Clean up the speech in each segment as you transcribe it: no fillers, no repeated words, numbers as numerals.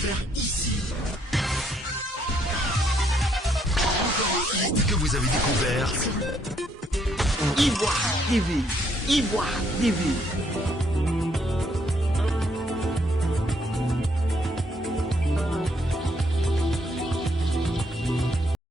faire ici. Encore un hit que vous avez découvert. Ivoire TV. Ivoire TV.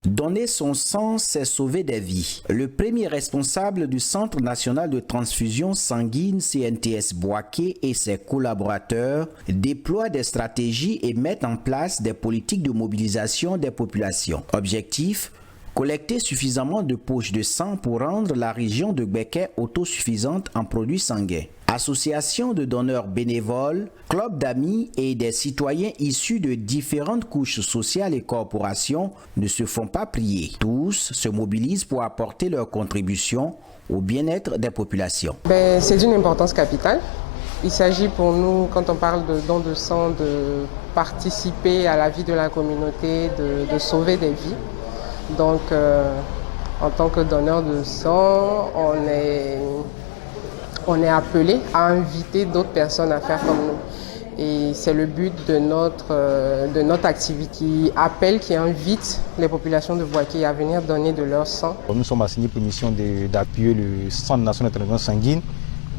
Donner son sang, c'est sauver des vies. Le premier responsable du Centre national de transfusion sanguine CNTS Bouaké et ses collaborateurs déploient des stratégies et mettent en place des politiques de mobilisation des populations. Objectif: collecter suffisamment de poches de sang pour rendre la région de Gbeke autosuffisante en produits sanguins. Association de donneurs bénévoles, clubs d'amis et des citoyens issus de différentes couches sociales et corporations ne se font pas prier. Tous se mobilisent pour apporter leur contribution au bien-être des populations. C'est d'une importance capitale. Il s'agit pour nous, quand on parle de don de sang, de participer à la vie de la communauté, de sauver des vies. Donc, en tant que donneur de sang, on est appelé à inviter d'autres personnes à faire comme nous. Et c'est le but de notre activité qui appelle, qui invite les populations de Bouaké à venir donner de leur sang. Nous sommes assignés pour mission d'appuyer le Centre national de transfusion sanguine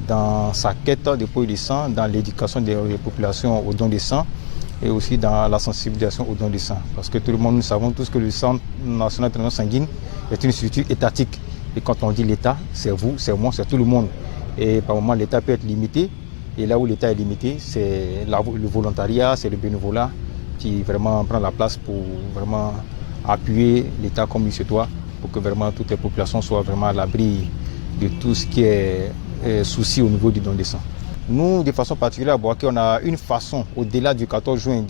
dans sa quête de dépôt de sang, dans l'éducation des populations au don de sang et aussi dans la sensibilisation au don de sang. Parce que tout le monde, nous savons tous que le Centre national de transfusion sanguine est une structure étatique. Et quand on dit l'État, c'est vous, c'est moi, c'est tout le monde. Et par moment, l'État peut être limité. Et là où l'État est limité, c'est le volontariat, c'est le bénévolat qui vraiment prend la place pour vraiment appuyer l'État comme il se doit, pour que vraiment toutes les populations soient vraiment à l'abri de tout ce qui est souci au niveau du don de sang. Nous, de façon particulière à Bouaké, on a une façon, au-delà du 14 juin,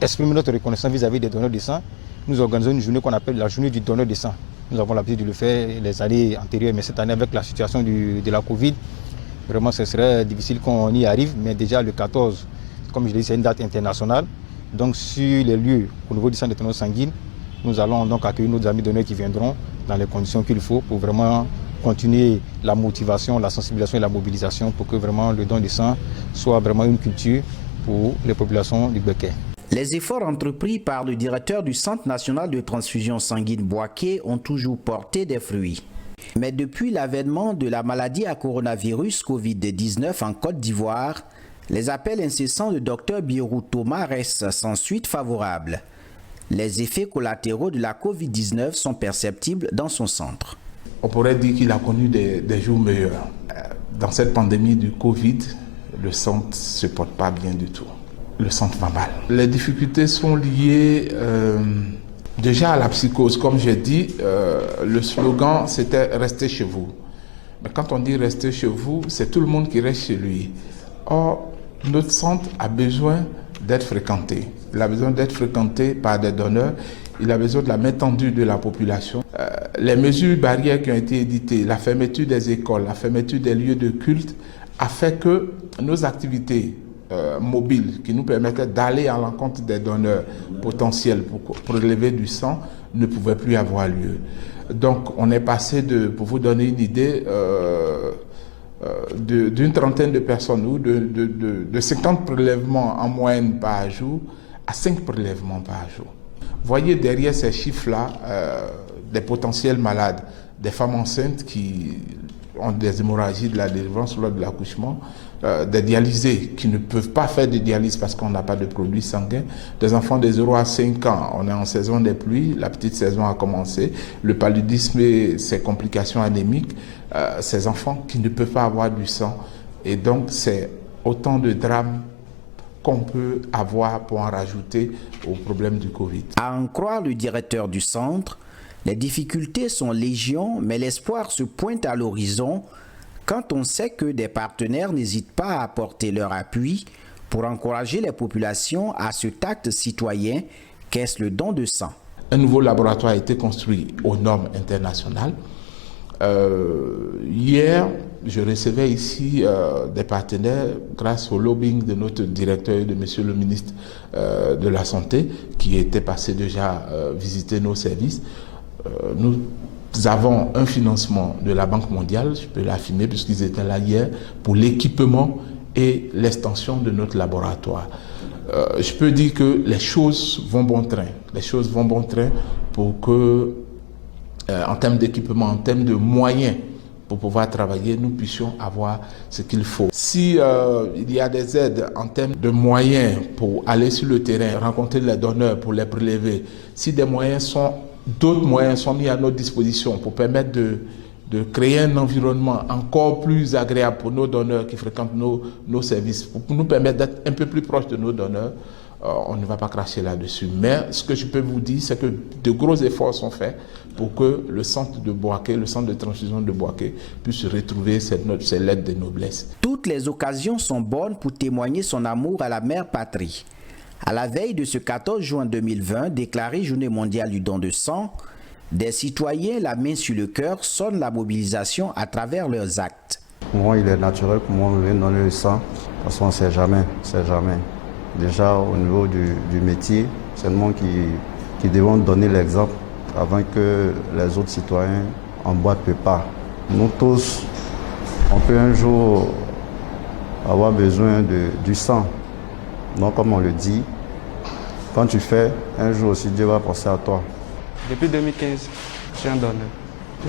d'exprimer notre reconnaissance vis-à-vis des donneurs de sang. Nous organisons une journée qu'on appelle la journée du donneur de sang. Nous avons l'habitude de le faire les années antérieures, mais cette année, avec la situation de la Covid, vraiment, ce serait difficile qu'on y arrive. Mais déjà, le 14, comme je l'ai dit, c'est une date internationale. Donc, sur les lieux, au niveau du centre de transfusion sanguine, nous allons donc accueillir nos amis donneurs qui viendront dans les conditions qu'il faut pour vraiment continuer la motivation, la sensibilisation et la mobilisation pour que vraiment le don de sang soit vraiment une culture pour les populations du Gbeke. Les efforts entrepris par le directeur du Centre national de transfusion sanguine Bouaké ont toujours porté des fruits. Mais depuis l'avènement de la maladie à coronavirus Covid-19 en Côte d'Ivoire, les appels incessants de Dr Birou Thomas restent sans suite favorables. Les effets collatéraux de la Covid-19 sont perceptibles dans son centre. On pourrait dire qu'il a connu des jours meilleurs. Dans cette pandémie du Covid, le centre ne se porte pas bien du tout. Le centre va mal. Les difficultés sont liées déjà à la psychose. Comme j'ai dit, le slogan c'était « Restez chez vous ». Mais quand on dit « Restez chez vous », c'est tout le monde qui reste chez lui. Or, notre centre a besoin d'être fréquenté. Il a besoin d'être fréquenté par des donneurs. Il a besoin de la main tendue de la population. Les mesures barrières qui ont été éditées, la fermeture des écoles, la fermeture des lieux de culte, a fait que nos activités mobiles qui nous permettaient d'aller à l'encontre des donneurs potentiels pour prélever du sang ne pouvaient plus avoir lieu. Donc on est passé pour vous donner une idée, d'une trentaine de personnes ou de 50 prélèvements en moyenne par jour à 5 prélèvements par jour. Voyez derrière ces chiffres-là des potentiels malades, des femmes enceintes qui ont des hémorragies de la délivrance lors de l'accouchement, des dialysés qui ne peuvent pas faire de dialyse parce qu'on n'a pas de produits sanguins, des enfants de 0 à 5 ans, on est en saison des pluies, la petite saison a commencé, le paludisme et ses complications anémiques, ces enfants qui ne peuvent pas avoir du sang. Et donc c'est autant de drames qu'on peut avoir pour en rajouter au problème du Covid. À en croire le directeur du centre, les difficultés sont légion, mais l'espoir se pointe à l'horizon quand on sait que des partenaires n'hésitent pas à apporter leur appui pour encourager les populations à cet acte citoyen qu'est le don de sang. Un nouveau laboratoire a été construit aux normes internationales. Hier, je recevais ici des partenaires grâce au lobbying de notre directeur et de monsieur le ministre de la Santé qui était passé déjà visiter nos services. Nous avons un financement de la Banque mondiale, je peux l'affirmer puisqu'ils étaient là hier, pour l'équipement et l'extension de notre laboratoire. je peux dire que les choses vont bon train. Les choses vont bon train pour que, en termes d'équipement, en termes de moyens, pour pouvoir travailler, nous puissions avoir ce qu'il faut. Si il y a des aides en termes de moyens pour aller sur le terrain, rencontrer les donneurs, pour les prélever, si d'autres moyens sont mis à notre disposition pour permettre de créer un environnement encore plus agréable pour nos donneurs qui fréquentent nos services, pour nous permettre d'être un peu plus proches de nos donneurs, on ne va pas cracher là-dessus. Mais ce que je peux vous dire, c'est que de gros efforts sont faits pour que le centre de Boaké, le centre de transfusion de Boaké, puisse retrouver cette lettre de noblesse. Toutes les occasions sont bonnes pour témoigner son amour à la mère patrie. À la veille de ce 14 juin 2020, déclarée Journée mondiale du don de sang, des citoyens, la main sur le cœur, sonnent la mobilisation à travers leurs actes. Pour moi, il est naturel pour moi de donner le sang, parce qu'on ne sait jamais. Déjà, au niveau du métier, c'est nous qui devons donner l'exemple avant que les autres citoyens emboîtent le pas. Nous tous, on peut un jour avoir besoin du sang. Donc, comme on le dit, quand tu fais, un jour aussi, Dieu va penser à toi. Depuis 2015, je suis un donneur.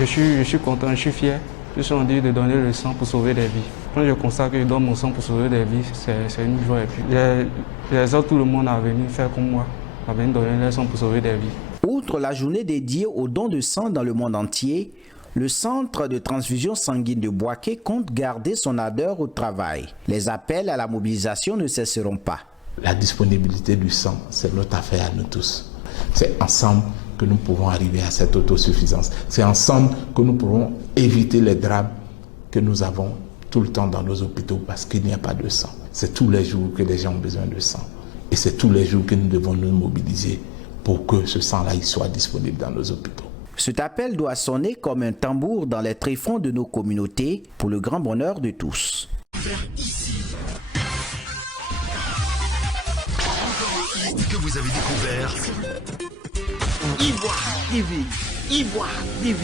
Je suis content, je suis fier. Je suis en train de donner le sang pour sauver des vies. Quand je constate que je donne mon sang pour sauver des vies, c'est une joie. Et puis, j'exhorte tout le monde à venir faire comme moi, à venir donner leur sang pour sauver des vies. Outre la journée dédiée au don de sang dans le monde entier, le centre de transfusion sanguine de Boaké compte garder son ardeur au travail. Les appels à la mobilisation ne cesseront pas. La disponibilité du sang, c'est notre affaire à nous tous. C'est ensemble que nous pouvons arriver à cette autosuffisance. C'est ensemble que nous pourrons éviter les drames que nous avons tout le temps dans nos hôpitaux parce qu'il n'y a pas de sang. C'est tous les jours que les gens ont besoin de sang. Et c'est tous les jours que nous devons nous mobiliser pour que ce sang-là soit disponible dans nos hôpitaux. Cet appel doit sonner comme un tambour dans les tréfonds de nos communautés pour le grand bonheur de tous. Que vous avez découvert Ivoire TV. Ivoire TV.